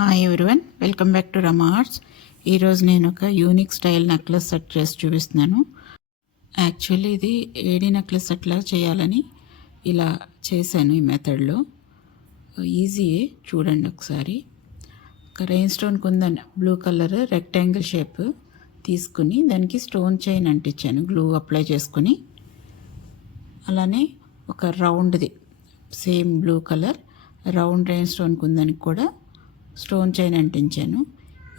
Hi everyone, welcome back to Rama arts. ఈరోజు నేను ఒక యూనిక్ స్టైల్ నెక్లెస్ సెట్ చేసి చూపిస్తున్నాను. యాక్చువల్లీ ఇది ఏడీ నెక్లెస్ సెట్లా చేయాలని ఇలా చేశాను. ఈ మెథడ్లో ఈజీయే, చూడండి ఒకసారి. ఒక rhinestone kundan blue colour rectangle shape తీసుకుని దానికి స్టోన్ చైన్ అంటించాను గ్లూ అప్లై చేసుకుని. అలానే ఒక రౌండ్ది same blue colour round rhinestone కుందనికి కూడా స్టోన్ చైన్ అంటించాను.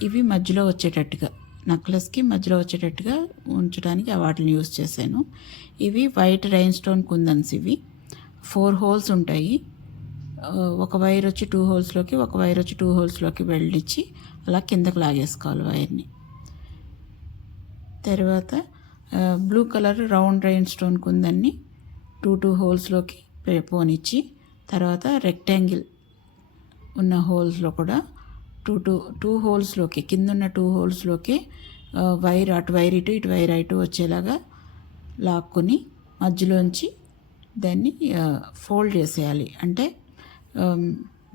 ఇవి మధ్యలో వచ్చేటట్టుగా నెక్లెస్కి మధ్యలో వచ్చేటట్టుగా ఉంచడానికి వాటిని యూస్ చేశాను. ఇవి వైట్ రైన్ స్టోన్ కుందన్స్. ఇవి 4 హోల్స్ ఉంటాయి. ఒక వైర్ వచ్చి 2 హోల్స్లోకి, ఒక వైర్ వచ్చి 2 హోల్స్లోకి వెళ్ళిచ్చి అలా కిందకు లాగేసుకోవాలి వైర్ని. తర్వాత blue colour round rhinestone కుందన్ని 2 హోల్స్లోకి పోనిచ్చి, తర్వాత రెక్టాంగిల్ ఉన్న హోల్స్లో కూడా 2 హోల్స్లోకి, కిందున్న 2 హోల్స్లోకి వైర్ అటు వైర్ ఇటు, ఇటు వైర్ ఇటు వచ్చేలాగా లాక్కుని మధ్యలోంచి దాన్ని ఫోల్డ్ చేసేయాలి. అంటే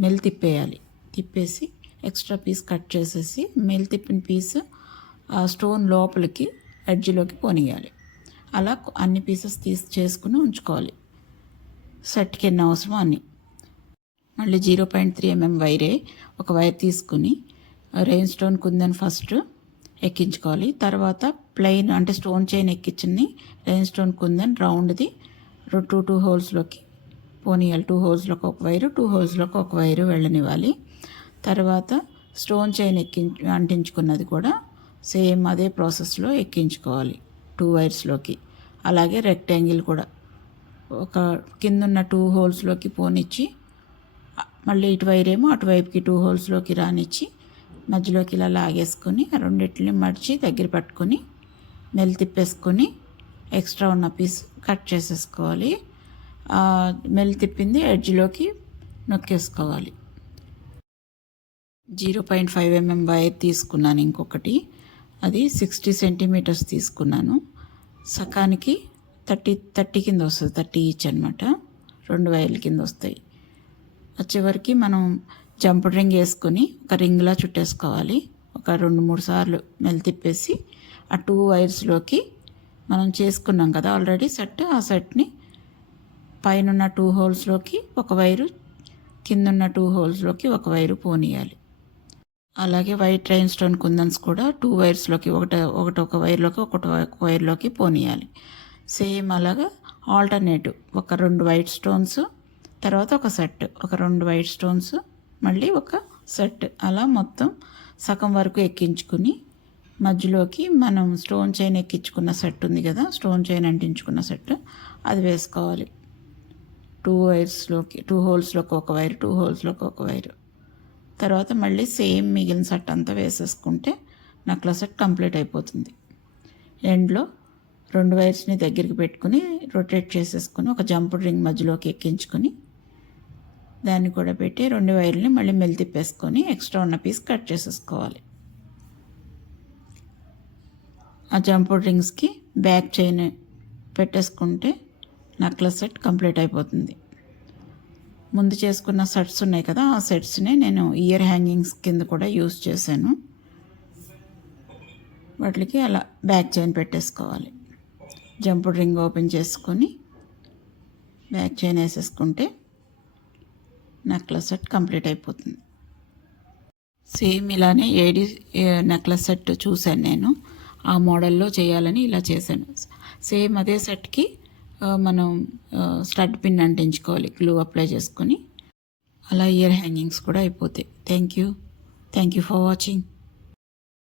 మెల్ తిప్పేయాలి. తిప్పేసి ఎక్స్ట్రా పీస్ కట్ చేసేసి మెల్ తిప్పిన పీస్ ఆ స్టోన్ లోపలికి ఎడ్జ్లోకి పోనీయాలి. అలా అన్ని పీసెస్ చేసుకుని ఉంచుకోవాలి. సెట్కి ఎన్ని అవసరమో అన్ని. మళ్ళీ 0.3 mm వైరే ఒక వైర్ తీసుకుని రెయిన్ స్టోన్ కుందన్ ఫస్ట్ ఎక్కించుకోవాలి. తర్వాత ప్లెయిన్ అంటే స్టోన్ చైన్ ఎక్కించింది రెయిన్ స్టోన్ కుందన్ రౌండ్ది 2 హోల్స్లోకి పోనీయాలి. 2 హోల్స్లోకి ఒక వైరు, 2 హోల్స్లోకి ఒక వైరు వెళ్ళనివ్వాలి. తర్వాత స్టోన్ చైన్ అంటించుకున్నది కూడా సేమ్ అదే ప్రాసెస్లో ఎక్కించుకోవాలి 2 వైర్స్లోకి. అలాగే రెక్టాంగిల్ కూడా ఒక కిందున్న 2 హోల్స్లోకి పోనిచ్చి మళ్ళీ ఇటు వైరేమో అటువైపుకి 2 హోల్స్లోకి రానిచ్చి మధ్యలోకి ఇలా లాగేసుకొని ఆ రెండింటిని మడిచి దగ్గర పట్టుకొని మెల్ తిప్పేసుకొని ఎక్స్ట్రా ఉన్న పీస్ కట్ చేసేసుకోవాలి. మెల్ తిప్పింది ఎడ్జ్లోకి నొక్కేసుకోవాలి. 0.5 mm వైర్ తీసుకున్నాను. ఇంకొకటి అది 60 సెంటీమీటర్స్ తీసుకున్నాను. సకానికి 30 కింద వస్తుంది. 30 ఈచ్ అనమాట. 2 వైర్ల కింద వస్తాయి. వచ్చేవరకు మనం జంప్ రింగ్ వేసుకొని ఒక రింగ్లా చుట్టేసుకోవాలి. ఒక 2-3 సార్లు మెల్ తిప్పేసి ఆ 2 వైర్స్లోకి మనం చేసుకున్నాం కదా ఆల్రెడీ సెట్, ఆ సెట్ని పైన 2 హోల్స్లోకి ఒక వైరు, కిందున్న 2 హోల్స్లోకి ఒక వైరు పోనీయాలి. అలాగే వైట్ రైన్ స్టోన్ కుందన్స్ కూడా 2 వైర్స్లోకి ఒక వైర్లోకి ఒక వైర్లోకి పోనీయాలి. సేమ్ అలాగా ఆల్టర్నేటివ్ ఒక 2 వైట్ స్టోన్స్, తర్వాత ఒక సెట్, ఒక 2 వైట్ స్టోన్స్, మళ్ళీ ఒక సెట్, అలా మొత్తం సగం వరకు ఎక్కించుకుని మధ్యలోకి మనం స్టోన్ చైన్ ఎక్కించుకున్న సెట్ ఉంది కదా, స్టోన్ చైన్ అంటించుకున్న సెట్, అది వేసుకోవాలి. 2 వైర్స్లోకి 2 హోల్స్లోకి ఒక వైర్, 2 హోల్స్లోకి ఒక వైర్. తర్వాత మళ్ళీ సేమ్ మిగిలిన సెట్ అంతా వేసేసుకుంటే నెక్లెస్ సెట్ కంప్లీట్ అయిపోతుంది. ఎండ్లో 2 వైర్స్ని దగ్గరికి పెట్టుకుని రొటేట్ చేసేసుకుని ఒక జంప్ రింగ్ మధ్యలోకి ఎక్కించుకొని దాన్ని కూడా పెట్టి 2 వైర్లని మళ్ళీ మెల్ తిప్పేసుకొని ఎక్స్ట్రా ఉన్న పీస్ కట్ చేసేసుకోవాలి. ఆ జంప్ రింగ్స్కి బ్యాక్ చైన్ పెట్టేసుకుంటే నెక్లెస్ సెట్ కంప్లీట్ అయిపోతుంది. ముందు చేసుకున్న సెట్స్ ఉన్నాయి కదా, ఆ సెట్స్ని నేను ఇయర్ హ్యాంగింగ్స్ కింద కూడా యూజ్ చేశాను. వాటికి అలా బ్యాక్ చైన్ పెట్టేసుకోవాలి. జంప్ రింగ్ ఓపెన్ చేసుకొని బ్యాక్ చైన్ వేసేసుకుంటే నెక్లెస్ సెట్ కంప్లీట్ అయిపోతుంది. సేమ్ ఇలానే ఏడీ నెక్లెస్ సెట్ చూశాను నేను. ఆ మోడల్లో చేయాలని ఇలా చేశాను. సేమ్ అదే సెట్కి మనం స్టడ్ పిన్ అంటించుకోవాలి గ్లూ అప్లై చేసుకొని. అలా ఇయర్ హ్యాంగింగ్స్ కూడా అయిపోతాయి. Thank you for watching.